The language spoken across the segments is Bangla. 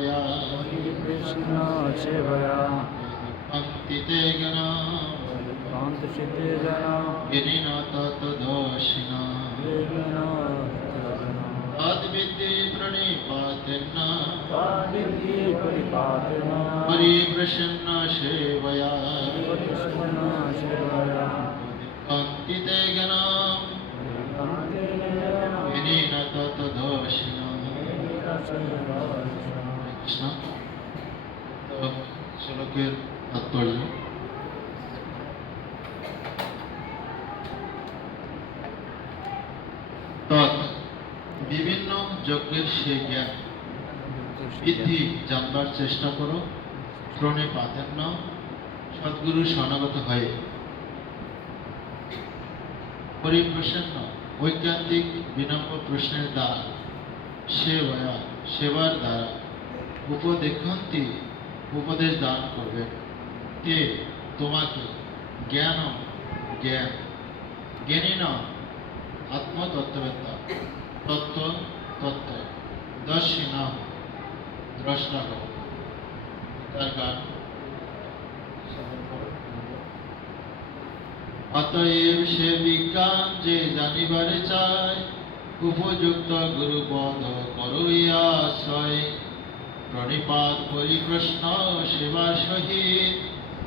सेवया हरे कृष्ण सेवया पंक्तिते गणा कांत सिद्धे जना गिरिना तत्दोषिना तद्विद्धि प्रणिपातेन पादिति परिपातना परिप्रसन्न सेवया कृष्ण सेवया पंक्तिते गणा गिरिना तत्दोषिना। कृष्ण तो श्लोकेर तात्पर्य বিভিন্ন যজ্ঞের সে জ্ঞান বৃদ্ধি জানবার চেষ্টা করো, প্রণিপাতেন সদ্গুরু শরণাগত হয়ে পরিপ্রসন্ন ঐকান্তিক বিনম্র প্রশ্নের দ্বারা সেবার দ্বারা উপদেক্ষন্তি উপদেশ দান করবেন। তে তোমাকে জ্ঞান জ্ঞানী ন আত্মতত্ত্ববেত্তা তত্ত্ব দর্শী না দ্রষ্টা হোক। তার গান অতএব সে বিজ্ঞান যে জানিবারে চায় উপযুক্ত গুরুপদ করই আশ্রয় প্রণিপাত পরিপ্রশ্ন সেবার সহিত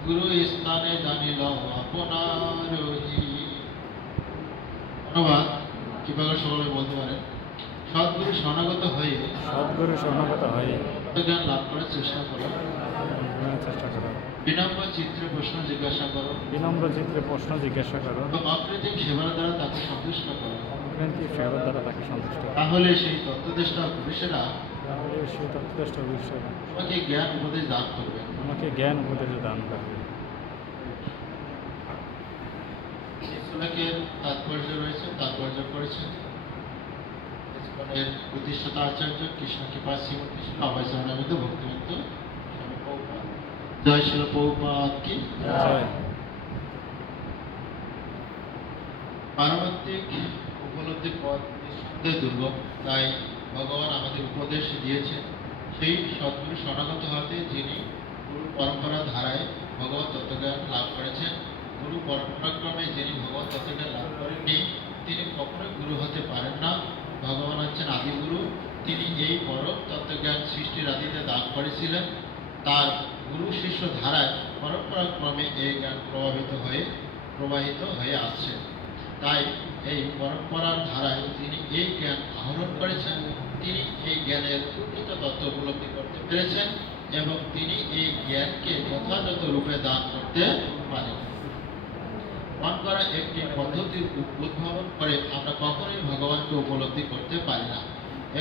গুরু স্থানে জানিল আপনার অনুবাদ কিভাবে সকলে বলতে পারেন। সদ্গুরু শরণাগত হয়ে জ্ঞান লাভ করার চেষ্টা করো, বিনম্র চিত্রে প্রশ্ন জিজ্ঞাসা করো এবং অকৃত্রিম সেবার দ্বারা তাকে সন্তুষ্ট করো। তাহলে সেই তত্ত্বদেষ্টা পুরুষেরা তোমাকে জ্ঞান উপদেশ দান করবে। শ্লোকের তাৎপর্য রয়েছে, তাৎপর্য করেছেন এর প্রতিষ্ঠাতা আচার্য কৃষ্ণ কৃপা শ্রীমতী অভয় চরণামিত ভক্তিবৃন্দ। জয় শিল প্রভুপাদ কি। পারমাত্মিক উপলব্ধির পথ নিঃসন্দেহে দুর্গম, তাই ভগবান আমাদের উপদেশ দিয়েছেন সেই সদ্গুরু শরণাগত হতে যিনি গুরু পরম্পরা ধারায় ভগবত তত্ত্বজ্ঞান লাভ করেছেন। গুরু পরম্পরাক্রমে যিনি ভগবত তত্ত্বজ্ঞান লাভ করেননি তিনি কখনোই গুরু হতে পারেন না। ভগবান হচ্ছেন আদিগুরু, তিনি এই পরম তত্ত্বজ্ঞান সৃষ্টির আদিতে দান করেছিলেন। তার গুরু শিষ্য ধারায় পরম্পরাক্রমে এই জ্ঞান প্রবাহিত হয়ে আসছে। তাই এই পরম্পরার ধারায় তিনি এই জ্ঞান আহরণ করেছেন, তিনি এই জ্ঞানের প্রকৃত তত্ত্ব উপলব্ধি করতে পেরেছেন এবং তিনি এই জ্ঞানকে যথাযথ রূপে দান করতে পারেন। মন করা একটি পদ্ধতির উদ্ভাবন করে আমরা কখনোই ভগবানকে উপলব্ধি করতে পারি না।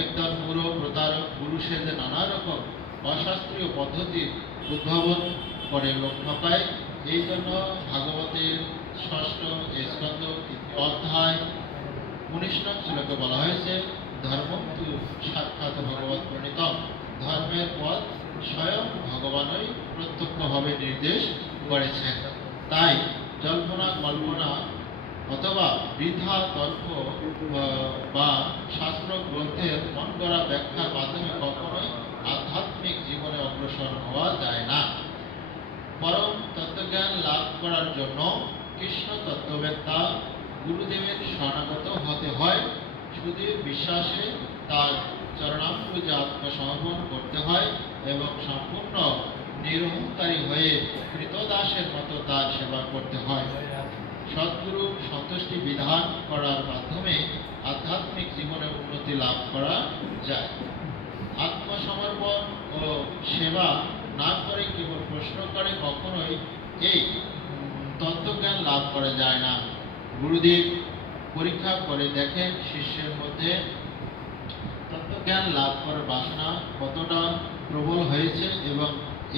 একদল পুরো প্রতারক পুরুষের যে নানা রকম অশাস্ত্রীয় পদ্ধতির উদ্ভাবন করে লোক ঠকায়। এই জন্য ভাগবতের ৬ষ্ঠ স্কন্ধ ৩য় অধ্যায় ১৯ নং শ্লোকে বলা হয়েছে ধর্মন্তু সাক্ষাৎ ভগবৎ প্রণীতম, ধর্মের পথ স্বয়ং ভগবানই প্রত্যক্ষভাবে নির্দেশ করেছেন। তাই জল্পনা কল্পনা অথবা বৃথা তর্ক বা শাস্ত্র গ্রন্থের মন গড়া ব্যাখ্যার মাধ্যমে কখনোই আধ্যাত্মিক জীবনে অগ্রসর হওয়া যায় না। পরম তত্ত্বজ্ঞান লাভ করার জন্য কৃষ্ণ তত্ত্ববেত্তা গুরুদেবের শরণাগত হতে হয়। সুদীর বিশ্বাসে তার চরণাম্বুজে আত্মসমর্পণ করতে হয় এবং সম্পূর্ণ নিরহংকারী হয়ে কৃতদাসের মতো তার সেবা করতে হয়। সদ্গুরু সন্তুষ্টি বিধান করার মাধ্যমে আধ্যাত্মিক জীবনে উন্নতি লাভ করা যায়। আত্মসমর্পণ ও সেবা না করে কেবল প্রশ্ন করে কখনোই এই তত্ত্বজ্ঞান লাভ করা যায় না। গুরুদেব পরীক্ষা করে দেখেন শিষ্যের মধ্যে তত্ত্বজ্ঞান লাভ করার বাসনা কতটা প্রবল হয়েছে এবং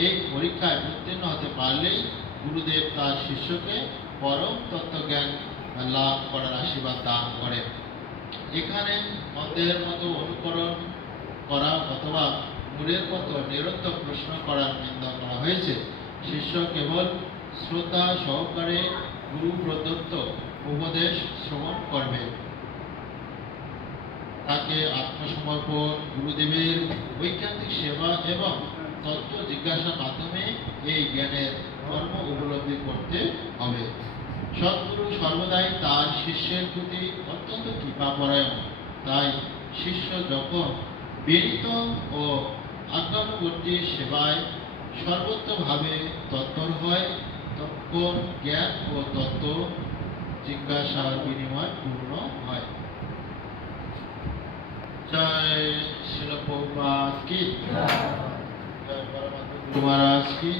এই পরীক্ষায় উত্তীর্ণ হতে পারলেই গুরুদেব তার শিষ্যকে পরম তত্ত্বজ্ঞান লাভ করার আশীর্বাদ দান করেন। এখানে অন্ধের মতো অনুকরণ করা অথবা মূলের মতো নিরন্তর প্রশ্ন করার নিন্দা করা হয়েছে। শিষ্য কেবল শ্রদ্ধা সহকারে গুরু প্রদত্ত উপদেশ শ্রবণ করবে। তাকে আত্মসমর্পণ, গুরুদেবের বৈজ্ঞানিক সেবা এবং তত্ত্ব জিজ্ঞাসার মাধ্যমে এই জ্ঞানের কর্ম উপলব্ধি করতে হবে। সদ্গুরু সর্বদাই তার শিষ্যের প্রতি অত্যন্ত কৃপাপরায়ণ। তাই শিষ্য যখন বিনীত ও আজ্ঞানুবর্তী সেবায় সর্বোত্তভাবে তৎপর হয়, তখন জ্ঞান ও তত্ত্ব জিজ্ঞাসার বিনিময় পূর্ণ হয়। জয় শিল প্রভুপাদ কি, জয় পরমাত্মা গুরু মহারাজ কি,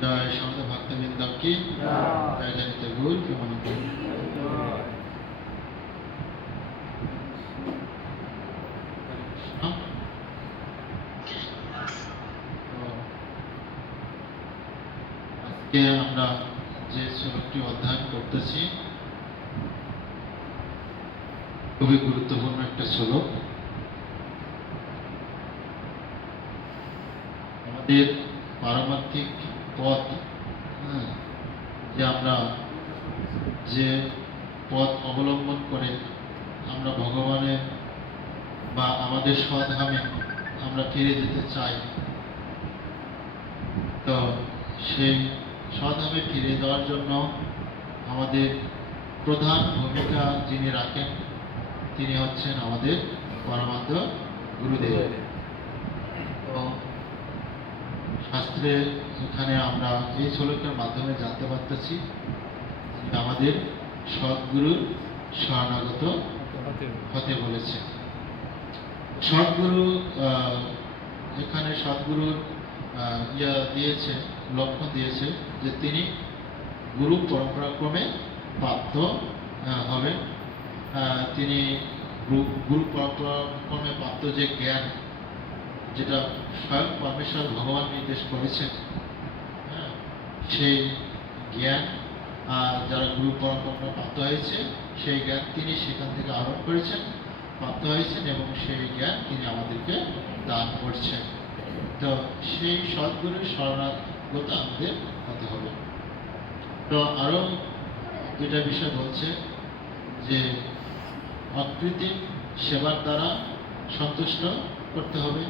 জয় সমস্ত ভক্তবৃন্দ কি, জয় জনিত গুরু প্রেমানন্দ। আজকে আমরা যে শ্লোকটি অধ্যয়ন করতেছি খুবই গুরুত্বপূর্ণ একটা শ্লোক। আমাদের পারমার্থিক পথ, যে আমরা যে পথ অবলম্বন করে আমরা ভগবানের বা আমাদের স্বধামে আমরা ফিরে যেতে চাই, তো সেই স্বধামে ফিরে যাওয়ার জন্য আমাদের প্রধান ভূমিকা যিনি রাখেন তিনি হচ্ছেন আমাদের পরমাত্ম গুরুদেব। তো শাস্ত্রে এখানে আমরা এই শ্লোকের মাধ্যমে জানতে পারতেছি যে আমাদের সদ্গুরুর শরণাগত হতে বলেছে। সদ্গুরু এখানে সদ্গুরুর দিয়েছে, লক্ষণ দিয়েছে যে তিনি গুরু পরম্পরাক্রমে প্রাপ্ত হবেন। তিনি গুরু পরম্পরাক্রমে প্রাপ্ত যে জ্ঞান, যেটা স্বয়ং পরমেশ্বর ভগবান নির্দেশ করেছেন, সেই জ্ঞান যারা গুরু পরম্পরা প্রাপ্ত হয়েছে সেই জ্ঞান তিনি সেখান থেকে আহরণ করেছেন, প্রাপ্ত হয়েছেন এবং সেই জ্ঞান তিনি আমাদেরকে দান করছেন। তো সেই সদ্গুরুর শরণাগত আমাদের হতে হবে। তো আরো যেটা বিষয় বলছে যে অকৃত্রিম সেবার দ্বারা সন্তুষ্ট করতে হবে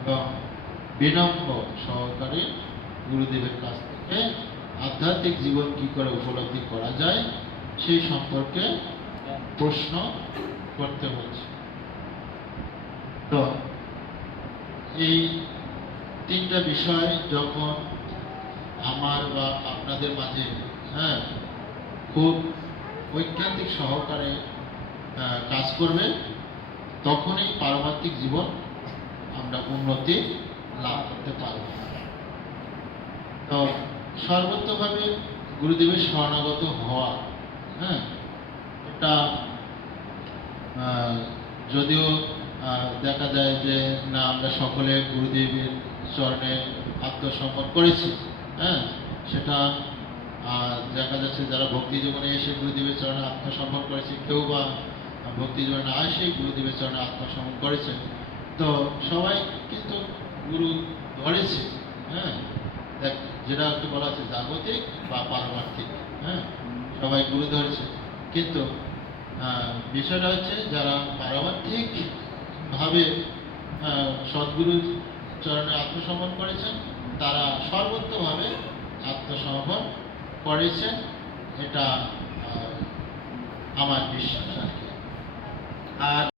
এবং বিনম্র সহকারে গুরুদেবের কাছ থেকে আধ্যাত্মিক জীবন কি করে উপলব্ধি করা যায় সেই সম্পর্কে প্রশ্ন করতে হচ্ছে। তো এই তিনটা বিষয় যখন আমার বা আপনাদের মাঝে খুব ঐকান্তিক সহকারে কাজ করবে, তখনই পারমার্থিক জীবন আমরা উন্নতি লাভ করতে পারব। তো সর্বোত্তভাবে গুরুদেবের শরণাগত হওয়া, এটা যদিও দেখা যায় যে না আমরা সকলে গুরুদেবের চরণে আত্মসমর্পণ করেছি, সেটা দেখা যাচ্ছে যারা ভক্তি জীবনে এসে গুরুদেবের চরণে আত্মসমর্পণ করেছে, কেউ বা ভক্তি জীবনে না এসে গুরুদেবের চরণে আত্মসমর্পণ করেছে। তো সবাই কিন্তু গুরু ধরেছে, যেটা একটু বলা হচ্ছে জাগতিক বা পারমার্থিক, সবাই গুরু ধরেছে। কিন্তু বিষয়টা হচ্ছে যারা পারমার্থিক ভাবে সদ্গুরুর চরণে আত্মসমর্পণ করেছেন তারা সর্বোত্তভাবে আত্মসমর্পণ করেছেন, এটা আমার বিশ্বাস আর কি। আর